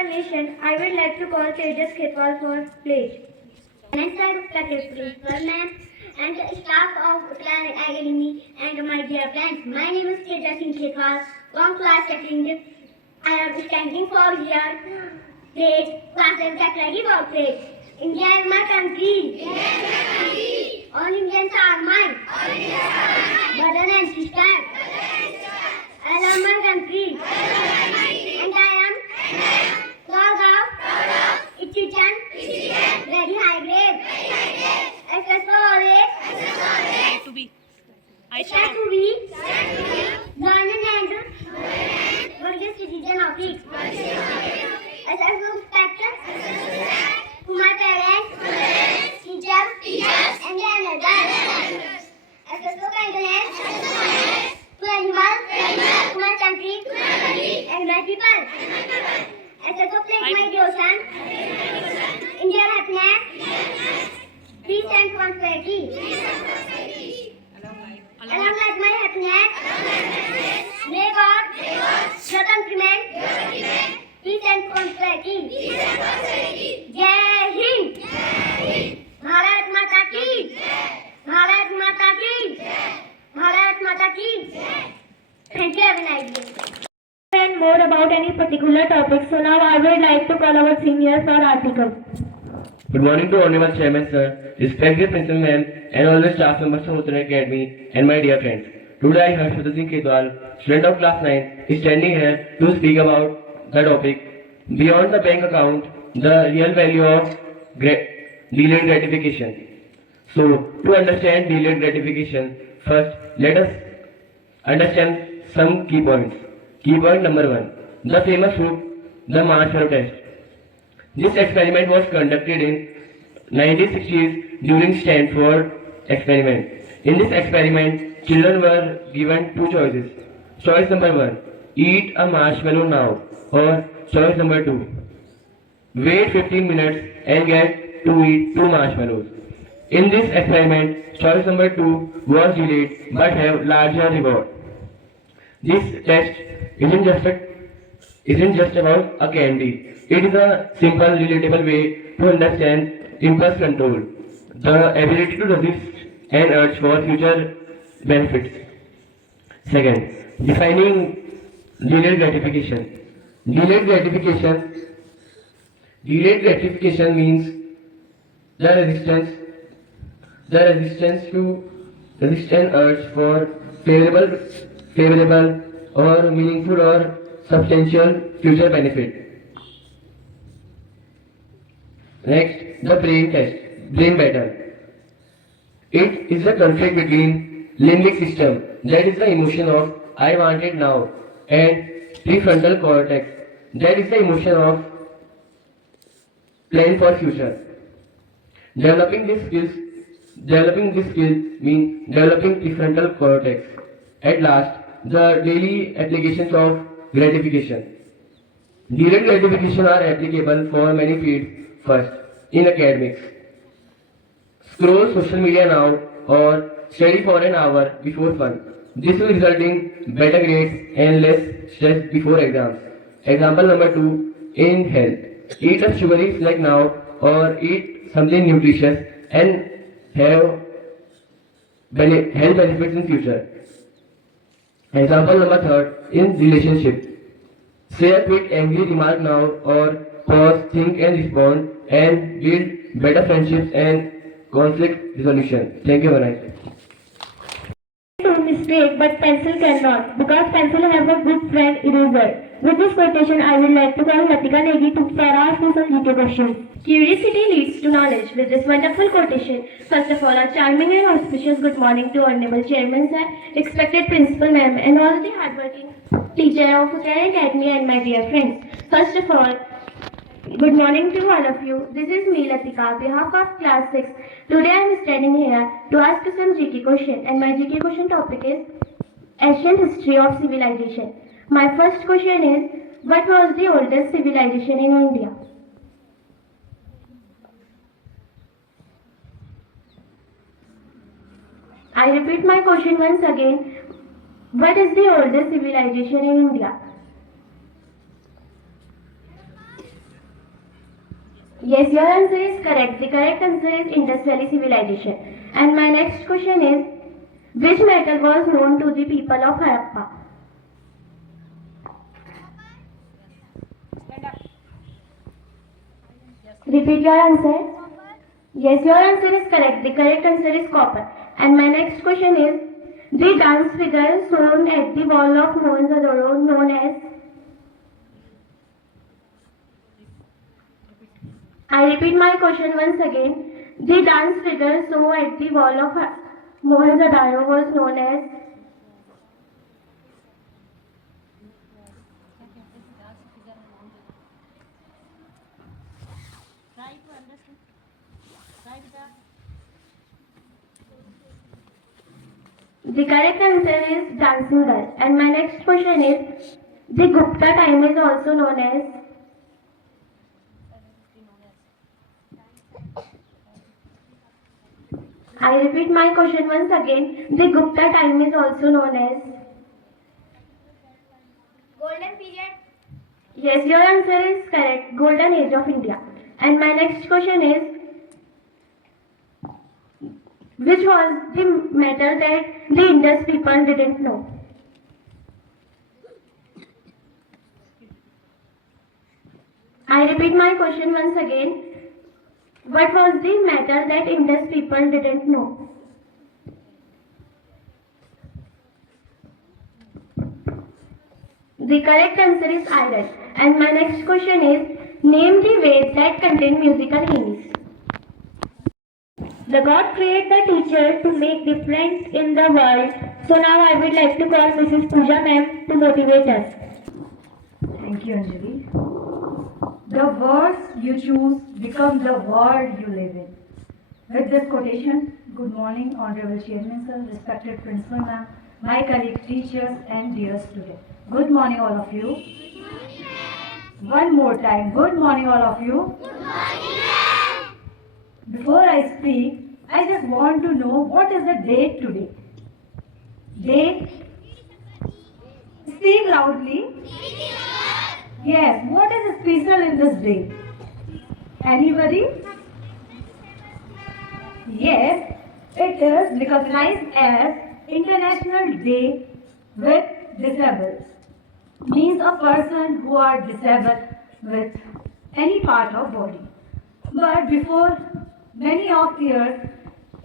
our nation, I would like to call Tejas Khetwal for pledge. Next, I respected principal ma'am and the staff of Planet Academy and my dear friends. My name is Tejas Singh Khetwal, one class second. I am standing for here. Pledge, classes get ready for pledge. India is my country. All Indians are mine. Brother and sister. I love my country. And I am proud of its citizen. Very high grade. SS always. To be. Stand to be. Learning and worthy citizen of it. SS respect to my parents, teachers, and their elders. SS kindness to animals, to my country, and my people. SS place my devotion, India happiness, peace and prosperity. Along with my happiness, may God, your countrymen, peace and prosperity. Jai Hind. Bharat Mata ki. Bharat Mata ki. Bharat Mata ki. Thank you. Have a nice day. And more about any particular topic. So now I would like to call our senior for article. Good morning to Honorable Chairman Sir, respected Principal Ma'am, and all the staff members of Uttarakhand Academy and my dear friends. Today I, Harshvardhan Singh Khetwal, student of class 9, is standing here to speak about the topic Beyond the Bank Account, the Real Value of Delayed Gratification. So, to understand delayed gratification, first let us understand some key points. Key point number 1, the famous book, the Marshmallow Test. This experiment was conducted in 1960s during Stanford experiment. In this experiment, children were given two choices. Choice number 1, eat a marshmallow now, or choice number 2, wait 15 minutes and get to eat 2 marshmallows. In this experiment, choice number 2 was delayed but have larger reward. This test isn't just about a candy. It is a simple, relatable way to understand impulse control, the ability to resist an urge for future benefits. Second, defining delayed gratification. Delayed gratification means the resistance to resist an urge for favorable or meaningful or substantial future benefit. Next, the brain battle. It is a conflict between limbic system, that is the emotion of I want it now, and prefrontal cortex, that is the emotion of plan for future. Developing this skill means developing prefrontal cortex. At last, the daily applications of gratification. Delayed gratification are applicable for many fields. First, in academics. Scroll social media now or study for an hour before fun. This will result in better grades and less stress before exams. Example number 2, in health. Eat a sugary snack now or eat something nutritious and have health benefits in future. Example number 3, in relationship. Say a quick angry remark now or pause, think and respond and build better friendships and conflict resolution. Thank you very much. To mistake, but pencil cannot, because pencil have a good friend eraser. With this quotation, I would like to call Latika Negi to ask you some GK questions. Curiosity leads to knowledge. With this wonderful quotation, first of all, a charming and auspicious good morning to Honorable Chairman Sir, respected Principal Ma'am, and all the hardworking teacher of Uttarakhand Academy and my dear friends. First of all, good morning to all of you. This is me, Latika, on behalf of Class 6. Today I am standing here to ask you some GK question, and my GK question topic is Ancient History of Civilization. My first question is, what was the oldest civilization in India? I repeat my question once again. What is the oldest civilization in India? Yes, your answer is correct. The correct answer is Indus Valley Civilization. And my next question is, which metal was known to the people of Harappa? Repeat your answer. Yes, your answer is correct. The correct answer is copper. And my next question is, the dance figure shown at the wall of Mohenjo-daro known as. I repeat my question once again. The dance figure shown at the wall of Mohenjo-daro was known as. The correct answer is dancing girl. And my next question is, the Gupta time is also known as. I repeat my question once again. The Gupta time is also known as. Golden period. Yes, your answer is correct. Golden Age of India. And my next question is, which was the metal that the Indus people didn't know? I repeat my question once again. What was the metal that Indus people didn't know? The correct answer is iron. And my next question is, name the Veds that contain musical hymns. The God created the teacher to make difference in the world. So now I would like to call Mrs. Pooja ma'am to motivate us. Thank you, Anjali. The words you choose become the world you live in. With this quotation, good morning, Honorable Chairman Sir, respected Principal Ma'am, my colleague teachers and dear students. Good morning, all of you. One more time, good morning, all of you. Before I speak, I just want to know what is the date today. Date? Speak loudly. Yes, what is special in this day? Anybody? Yes, it is recognized as International Day with Disabled. Means a person who are disabled with any part of body. But before many of years,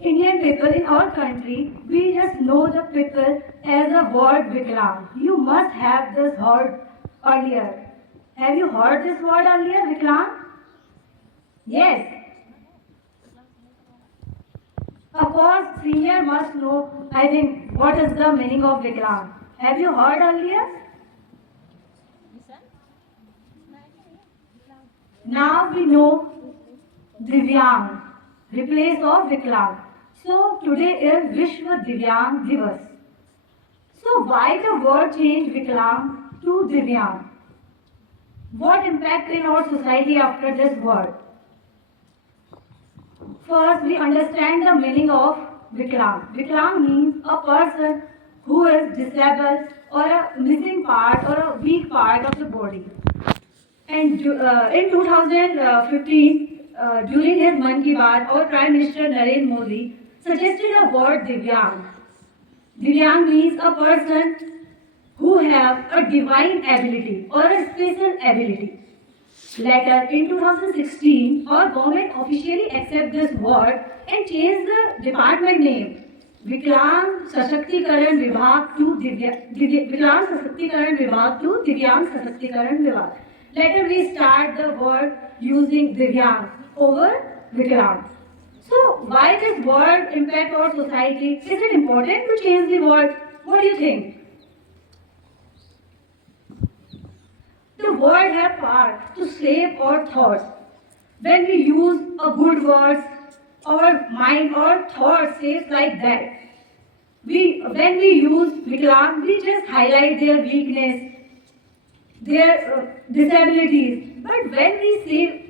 Indian people in our country, we just know the people as a word Viklang. You must have this heard earlier. Have you heard this word earlier, Viklang? Yes. Of course, senior must know, I think, what is the meaning of Viklang. Have you heard earlier? Now we know Divyang, replace of Viklang. So today is Vishwa Divyang Divas. So why the word change Viklang to Divyang? What impact in our society after this word? First, we understand the meaning of Viklang. Viklang means a person who is disabled or a missing part or a weak part of the body. And in 2015, during his Mann Ki Baat, our Prime Minister Narendra Modi suggested a word Divyang. Divyang means a person who have a divine ability or a special ability. Later, in 2016, our government officially accepted this word and changed the department name Viklang Sashaktikarana Vibhag to Viklang Sashaktikarana Vibhag to Divyang Sashaktikarana Vibhag. Later, we start the word using Divyang over Viklang. So, why this word impact our society? Is it important to change the word? What do you think? The word have power to shape our thoughts. When we use a good words, our mind or thoughts shapes like that. When we use Viklang, we just highlight their weakness, their disabilities. But when we say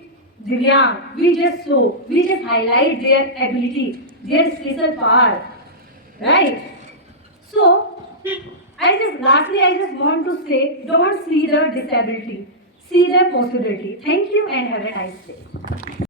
Divyang, we just highlight their ability, their special power, right? So, lastly, I just want to say, don't see the disability, see the possibility. Thank you and have a nice day.